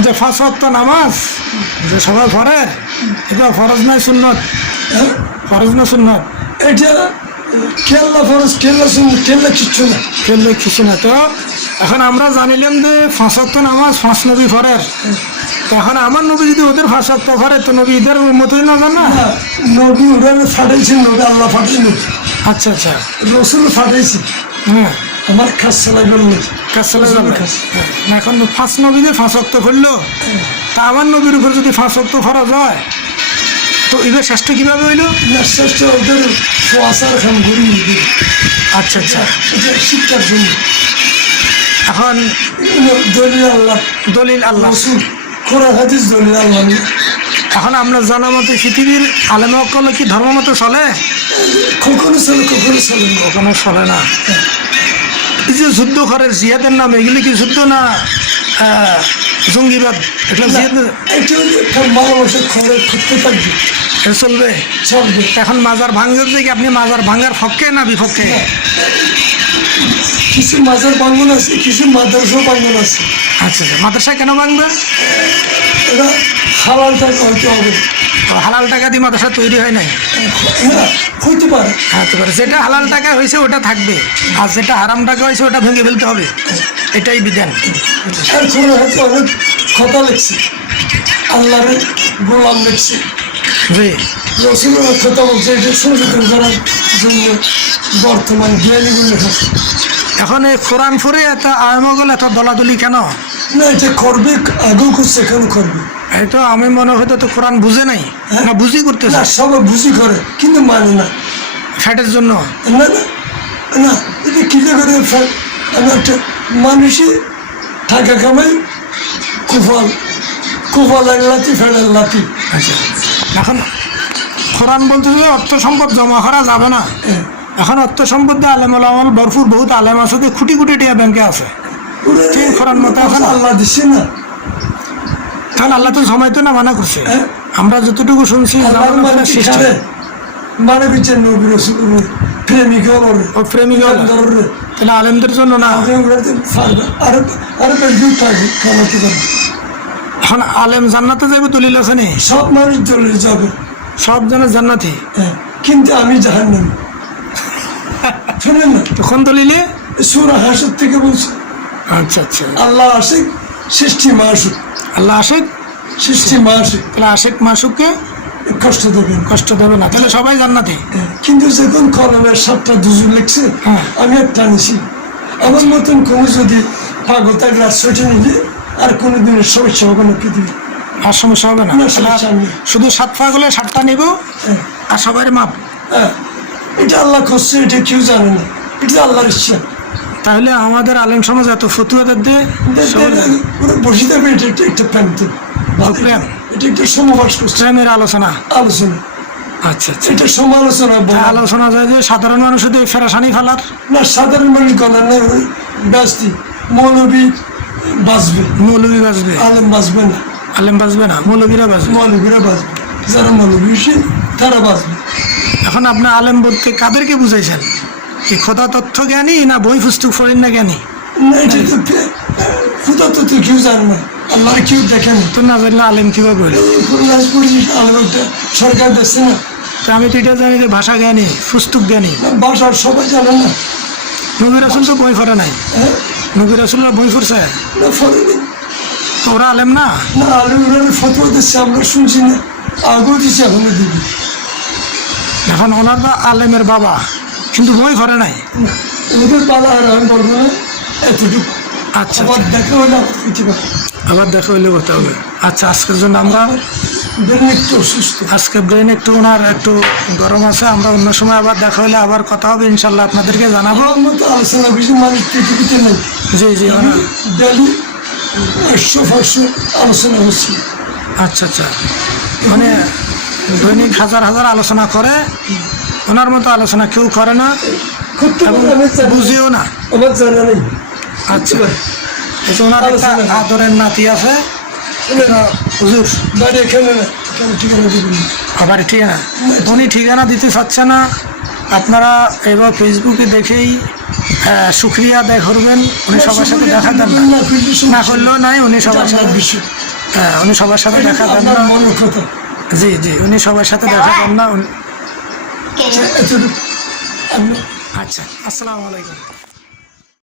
আচ্ছা 5 ওয়াক্ত নামাজ যে সবাই পড়ে এটা ফরজ নয় সুন্নত? ফরজ না সুন্নত? এটা কেল্লা ফরজ, কেল্লা সুন্নত, কেল্লা কিচ্ছু না, কেল্লা কিছু না। তো এখন আমরা জানিলাম যে 5 ওয়াক্ত নামাজ 5 নবী পড়ে। তো এখন আমার নবী যদি ওদের 5 ওয়াক্ত পড়ে তো নবী এদের মতই না জান না? নবী ওরা ফাটাইছেন, নবী আল্লাহ ফাটাইনি। আচ্ছা আচ্ছা, রসুল ফাটাইছি। হ্যাঁ, আমার খাস চালাই বললো এখন 5 নবীদের 5 ওয়াক্ত পড়লো, তা আমার নবীর উপর যদি 5 ওয়াক্ত ফরজ হয় তো এবার শ্রেষ্ঠ কিভাবে হইলো? শ্রেষ্ঠ ওদের সোয়াশার খান ঘুরিয়ে দিবে। আচ্ছা আচ্ছা, এটা শিক্ষার জন্য। এখন দলিল আল্লাহ, দলিল আল্লাহ, রসুল, কোরআন হাদিস দলিল আল্লাহ। এখন আমরা জানা মতে পৃথিবীর আলেম সকলে কি ধর্ম মতো চলে? কখনো চলে, কখনো চলে না, কখনো চলে না। এই যে যুদ্ধ করের জিহাদের নাম, এগুলি কি যুদ্ধ না জঙ্গিবাদ? এটা জিহাদ, এটা ভালোবাসা খরে করতে থাকবে, চলবে চলবে। এখন মাজার ভাঙতে থেকে আপনি মাজার ভাঙার পক্ষে না বিপক্ষে? কিছু মাজার ভাঙন আছে, কিছু মাদ্রাসাও ভাঙন আছে। আচ্ছা আচ্ছা, মাদ্রাসা কেন ভাঙবে? এটা হালাল টাকা হইতে হবে। হালাল টাকা দিয়ে মাদ্রাসা তৈরি হয় নাই? হইতে পারে, হতে পারে। যেটা হালাল টাকা হয়েছে ওটা থাকবে, আর যেটা হারাম টাকা হয়েছে ওটা ভেঙে ফেলতে হবে, এটাই বিধান। এখন হয়তো অনেক কথা লিখছে, আল্লাহরে গোলাম লিখছে, জি, রসুলের কথা বলছে। এটা সংশোধন করার জন্য বর্তমান জ্ঞানীগুলো আছে। এখন এই কোরআন পড়ে এত আয়মগল এত দলাদলি কেন? না, এটা করবে, আগেও করছে, কেন করবে? এই তো আমি মনে হয়তো তো কোরআন বুঝে নাই, না বুঝি করতেছে, না সবাই বুঝি করে কিন্তু মানে না, ফ্যাটের জন্য। না না না, এটা কি করে? আমি একটা মানুষই টাকা কামাই, কুফল কুফল লাতি ফেডার লাতি। আচ্ছা, এখন কোরআন বলতে যে অর্থ সম্পদ জমা করা যাবে না। এখন অর্থ সম্পদ দিয়ে আলেম আলামাল ভরপুর, বহুত আলেম আছে, কোটি কোটি টাকা ব্যাংকে আছে। কোরআন মতো এখন আল্লাহ দিচ্ছে না, তাহলে আল্লাহ তো জমাইতো না, মানা করছে। আমরা যতটুকু শুনছি মানে বিচার নবী রসুল প্রেমিক প্রেমিক, তাহলে আলেমদের জন্য না। এখন আলেম জান্নাতে যাবে দলিল আছে নি? সব মানুষ দলিল যাবে, সব জন জান্নাতি, কিন্তু আমি জাহান্নামী। শুনেন না তখন দলিলে সূরা হাসর থেকে বলছে। আচ্ছা আচ্ছা, আল্লাহ আশিক, সৃষ্টি মাসুক। আল্লাহ আশিক, সৃষ্টি মাসুক। তাহলে আশিক মাসুককে কষ্ট দেবে, কষ্ট দেবে না, তাহলে সবাই জান্নাতি। কিন্তু যখন কলমের 7টা দুজুর লিখছে, আমি একটা নিছি। আমার মতন কোনো যদি পাগল থাকলে 6টা নিলে আর কোনোদিনের সমস্যা হবে না পৃথিবী, আর সমস্যা হবে না। শুধু 7 পাগলে 7টা নিব আর সবাই মাপ। এটা আল্লাহ করছে, এটা কেউ জানে না, এটা আল্লাহর ইচ্ছা। তাহলে আমাদের আলেম সমাজ এত ফতুয়াদের দিয়ে বসে থাকবে, এটা একটা প্রেম, প্রেম, এটা একটা সমাবেশ করছে, প্রেমের আলোচনা। আলোচনা, আচ্ছা আচ্ছা, এটা সমালোচনা। আলোচনা যায় যে সাধারণ মানুষ যদি ফেরাসানি ফেলার না, সাধারণ মানুষ গলার না ব্যস্তি। মৌলবী বাঁচবে, মৌলবী বাঁচবে, আলেম বাঁচবে না। আলেম বাঁচবে না, মৌলবীরা বাঁচবে, মৌলবীরা বাঁচবে, যারা মৌলবী তারা বাঁচবে। এখন আপনি আলেম বলতে কাদেরকে বুঝাইছেন? কি খোদা তথ্য জ্ঞানী না বই পুস্তক ফরিন না জ্ঞানী? না, এটা তো খুদা তো কেউ জানে না, আল্লাহ কেউ দেখে না। তো না জানলে আলেম কিভাবে বলে? আলেমটা সরকার দেখছে না। তো আমি তো এটা জানি যে ভাষা জ্ঞানী, পুস্তক জ্ঞানী। ভাষা সবাই জানে না। নবী রাসূল তো বই পড়ে নাই, নবী রাসূলরা বই পড়ছে, না ফরেনি, তো ওরা আলেম না? না, আলেম ফতোয়া দিচ্ছে, আমরা শুনছি না, আগেও দিচ্ছে, এখনো দিবি। এখন ওনার বা আলেমের বাবা, কিন্তু বই পড়ে নাই। ওদের পালা আর আমি বলবো না এতটুকু। আচ্ছা, আবার দেখা হলে আবার দেখা হইলে কথা হবে। আচ্ছা, আজকের জন্য আমরা একটু অসুস্থ, আজকে ব্রেন একটু ওনার একটু গরম আছে, আমরা অন্য সময় আবার দেখা হলে আবার কথা হবে ইনশাল্লাহ, আপনাদেরকে জানাবো। আলোচনা বেশি মানুষ পৃথিবীতে নেই। জি জি, ডেলি 800-500 আলোচনা হচ্ছে। আচ্ছা আচ্ছা, মানে দৈনিক হাজার হাজার আলোচনা করে, ওনার মতো আলোচনা কেউ করে না এবং বুঝিও না। আমার জানা নেই। আচ্ছা, ওনার একটা আদরের নাতি আছে হুজুর, বাড়ি এখানে না, ঠিকানা দিবেন আবার ঠিকানা, উনি ঠিকানা দিতে চাচ্ছে না। আপনারা এবার ফেসবুকে দেখেই শুক্রিয়া আদায় করবেন, উনি সবার সাথে দেখা দেন না, না করলেও নাই, উনি সবার সাথে হ্যাঁ, উনি সবার সাথে দেখা দেন না। আপনার মনের কথা জি জি, উনি সবার সাথে দেখা দেন না এতটুকু আপনি আচ্ছা, আসসালামু আলাইকুম।